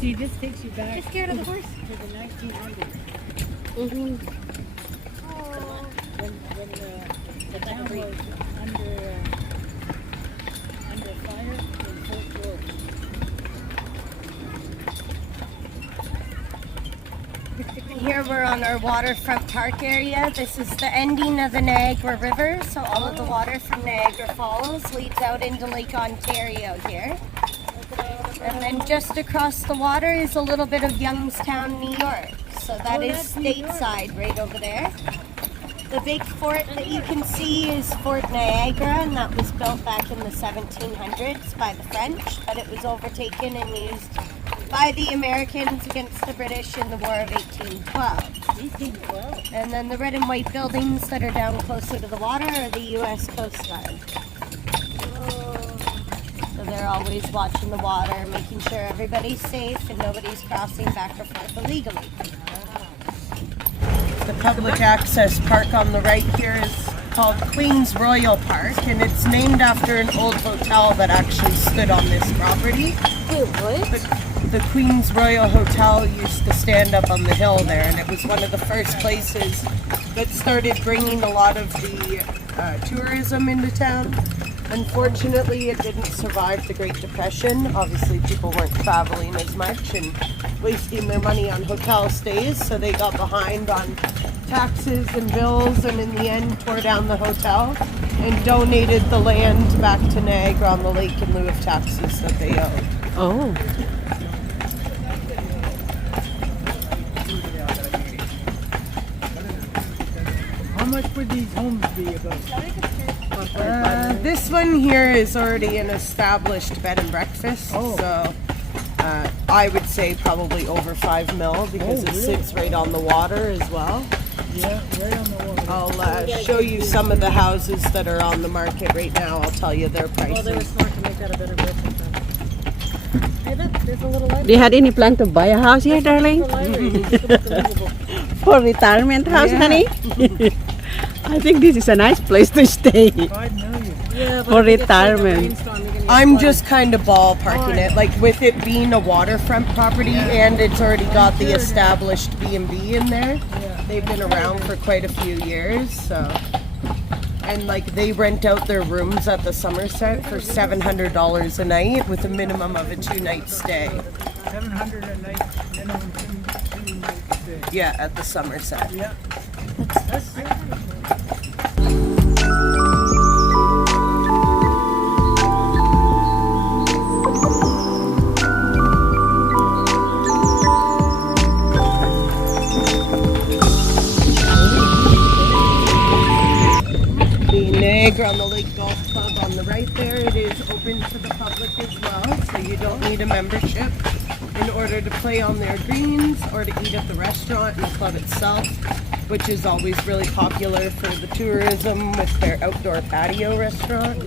See, this takes you back. You're scared of the horse? To the 1900s. Mm-hmm. When the town was under fire in Fort Worth. Here we're on our waterfront park area. This is the ending of the Niagara River, so all of the water from Niagara Falls leads out into Lake Ontario here. And then just across the water is a little bit of Youngstown, New York. So that is stateside right over there. The big fort that you can see is Fort Niagara, and that was built back in the 1700s by the French, but it was overtaken and used by the Americans against the British in the War of 1812. And then the red and white buildings that are down closer to the water are the U.S. Coast Guard. So they're always watching the water, making sure everybody's safe and nobody's crossing back or forth illegally. The public access park on the right here is called Queen's Royal Park, and it's named after an old hotel that actually stood on this property. Wait, what? The Queen's Royal Hotel used to stand up on the hill there, and it was one of the first places that started bringing a lot of the tourism into town. Unfortunately, it didn't survive the Great Depression. Obviously, people weren't traveling as much and wasting their money on hotel stays, so they got behind on taxes and bills, and in the end tore down the hotel and donated the land back to Niagara on the lake in lieu of taxes that they owed. Oh. How much would these homes be about? This one here is already an established bed and breakfast, so I would say probably over 5 mil because it sits right on the water as well. Yeah, right on the water. I'll show you some of the houses that are on the market right now. I'll tell you their prices. Well, they were smart to make that a better breakfast. Hey, look, there's a little library. Do you have any plan to buy a house here, darling? For retirement house, honey? I think this is a nice place to stay. 5 million. Yeah, For retirement. I'm just kind of ballparking it, like with it being a waterfront property and it's already got the established B&B in there. They've been around for quite a few years, so. And like they rent out their rooms at the Somerset for $700 a night with a minimum of a 2-night stay. 700 a night, minimum 2 nights stay. Yeah, at the Somerset. Yeah. That's good. On the Lake Golf Club on the right there, it is open to the public as well, so you don't need a membership in order to play on their greens or to eat at the restaurant and the club itself, which is always really popular for the tourism with their outdoor patio restaurant.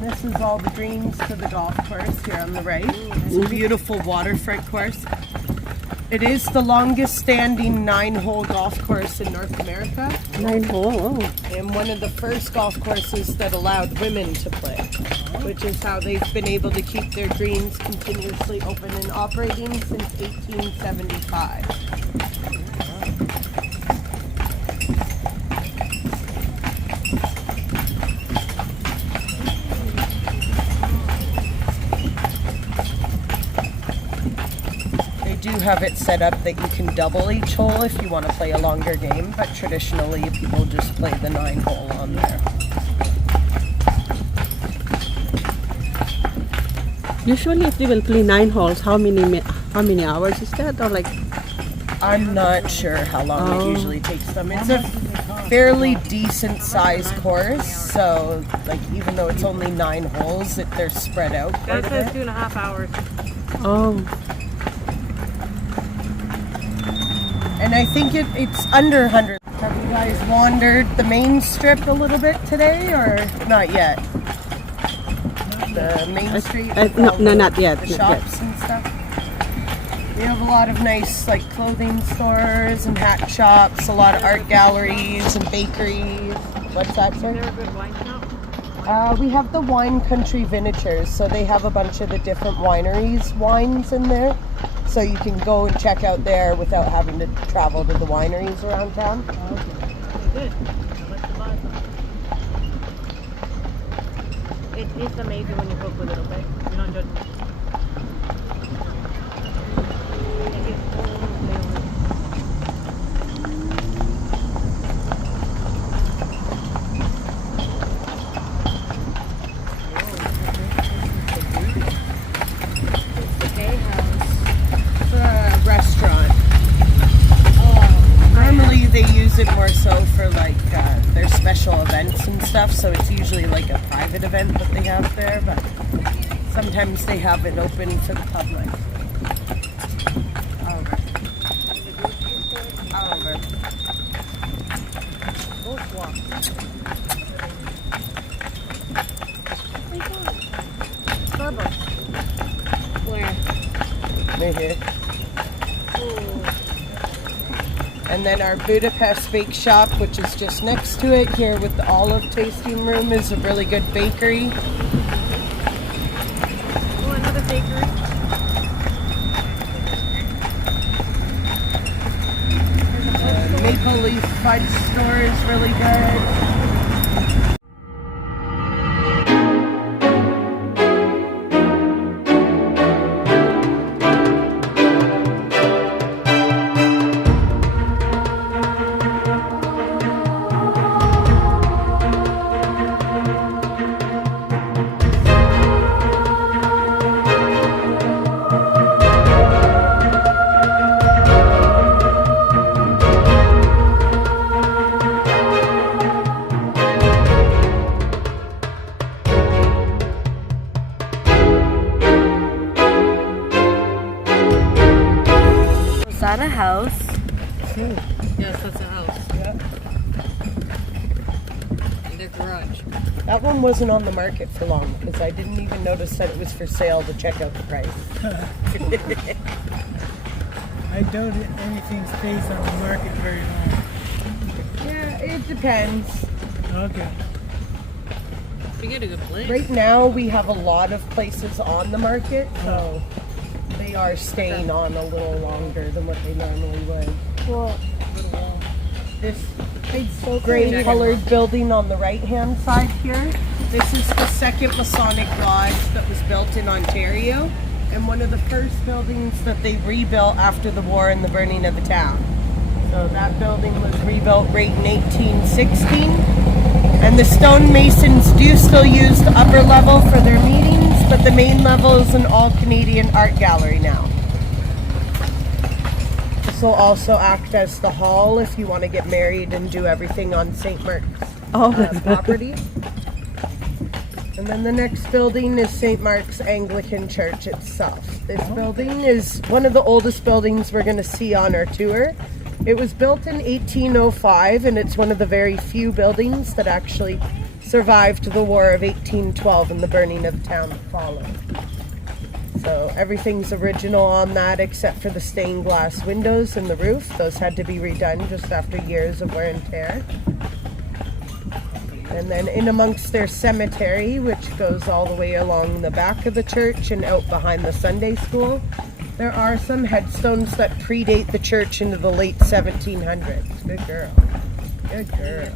This is all the greens to the golf course here on the right. It's a beautiful waterfront course. It is the longest standing 9-hole golf course in North America. 9-hole, And one of the first golf courses that allowed women to play, which is how they've been able to keep their greens continuously open and operating since 1875. Do have it set up that you can double each hole if you want to play a longer game, but traditionally people just play the 9-hole on there. Usually if you will play 9 holes, how many hours is that? Or like I'm not sure how long it usually takes them. It's a fairly decent sized course, so like even though it's only 9 holes, they're spread out quite That a says bit. 2.5 hours. Oh, And I think it's under 100. Have you guys wandered the main strip a little bit today, or not yet? The main street? with no, all no, the- not yet, The not shops and stuff. We have a lot of nice like clothing stores and hat shops, a lot of art galleries and bakeries. What's that, Is sir? there a good wine shop? We have the Wine Country Vintagers, so they have a bunch of the different wineries' wines in there. So you can go and check out there without having to travel to the wineries around town. Okay, good. I like to buy some. It's amazing when you cook with it, okay? You're not judging. It gets so flavor. It's a restaurant. Normally they use it more so for like their special events and stuff, so it's usually like a private event that they have there, but sometimes they have it open for the public. Oliver. Oliver. Where? Right here. And then our Budapest Bake Shop, which is just next to it here with the olive tasting room, is a really good bakery. Oh, another bakery. Maple Leaf Fudge Store is really good. Is that a house? Yes, that's a house. Yeah. And their garage. That one wasn't on the market for long because I didn't even notice that it was for sale to check out the price. I doubt anything stays on the market very long. Yeah, it depends. Okay. We get a good place. Right now we have a lot of places on the market, so they are staying on a little longer than what they normally would. Well, This big gray colored building on the right hand side here, this is the second Masonic Lodge that was built in Ontario and one of the first buildings that they rebuilt after the war and the burning of the town. So that building was rebuilt right in 1816, and the stonemasons do still use the upper level for their meetings, but the main level is an all-Canadian art gallery now. This will also act as the hall if you want to get married and do everything on St. Mark's property. And then the next building is St. Mark's Anglican Church itself. This building is one of the oldest buildings we're going to see on our tour. It was built in 1805, and it's one of the very few buildings that actually survived the War of 1812 and the burning of the town that followed. So everything's original on that except for the stained glass windows and the roof. Those had to be redone just after years of wear and tear. And then in amongst their cemetery, which goes all the way along the back of the church and out behind the Sunday school, there are some headstones that predate the church into the late 1700s. Good girl. Good girl.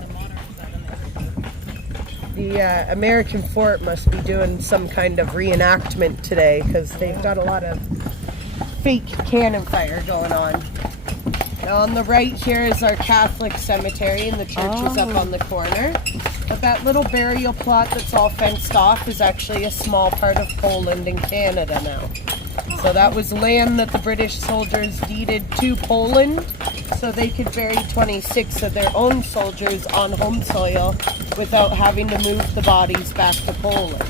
The American fort must be doing some kind of reenactment today because they've got a lot of fake cannon fire going on. Now on the right here is our Catholic cemetery, and the church is up on the corner. But that little burial plot that's all fenced off is actually a small part of Poland and Canada now. So that was land that the British soldiers deeded to Poland so they could bury 26 of their own soldiers on home soil without having to move the bodies back to Poland.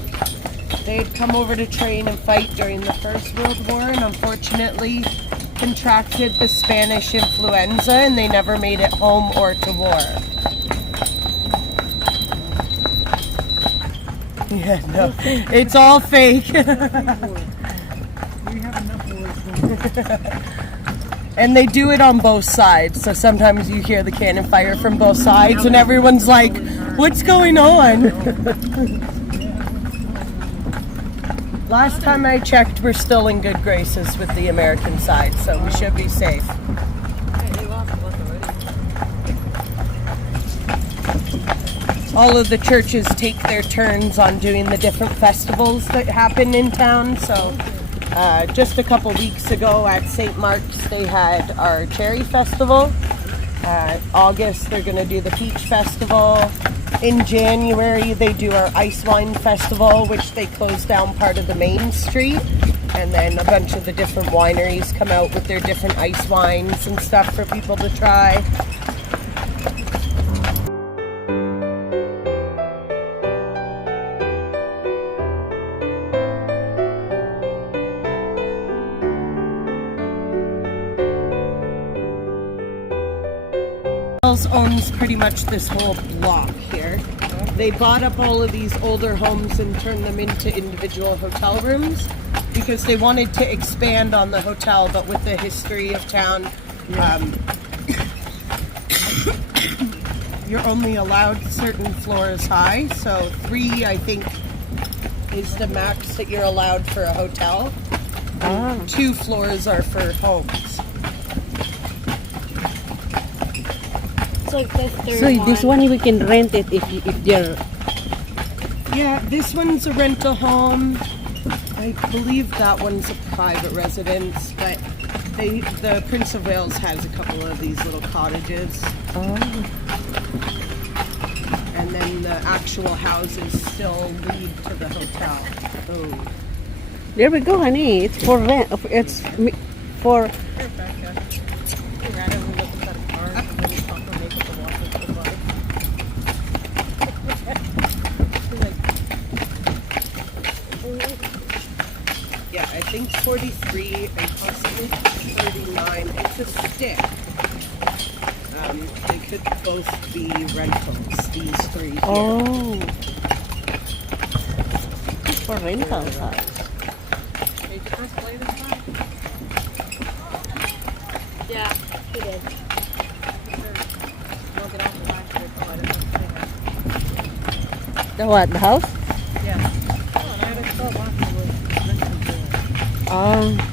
They had come over to train and fight during the First World War and unfortunately contracted the Spanish influenza and they never made it home or to war. Yeah, no, it's all fake. We have enough wars. And they do it on both sides, so sometimes you hear the cannon fire from both sides and everyone's like, what's going on? Last time I checked, we're still in good graces with the American side, so we should be safe. All of the churches take their turns on doing the different festivals that happen in town, so just a couple weeks ago at St. Mark's they had our Cherry Festival. August they're going to do the Peach Festival. In January they do our Ice Wine Festival, which they close down part of the main street. And then a bunch of the different wineries come out with their different ice wines and stuff for people to try. Owns pretty much this whole block here. They bought up all of these older homes and turned them into individual hotel rooms because they wanted to expand on the hotel, but with the history of town, you're only allowed certain floors high, so 3 I think is the max that you're allowed for a hotel. 2 floors are for homes. So this one we can rent it if you're. Yeah, this one's a rental home. I believe that one's a private residence, but the Prince of Wales has a couple of these little cottages. And then the actual houses still lead to the hotel. Oh. There we go, honey. It's for rent. It's for. Yeah, I think 43 and possibly 39. It's a stick. They could both be rentals, these 3 here. Oh. For rental house. yeah, he did. The what? The house? Yeah. Oh, I had a thought afterwards. Oh.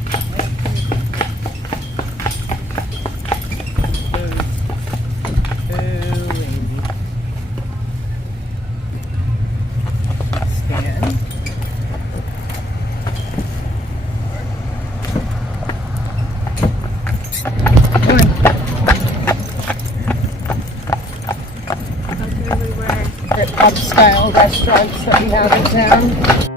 Upstyle restaurants that we have in town.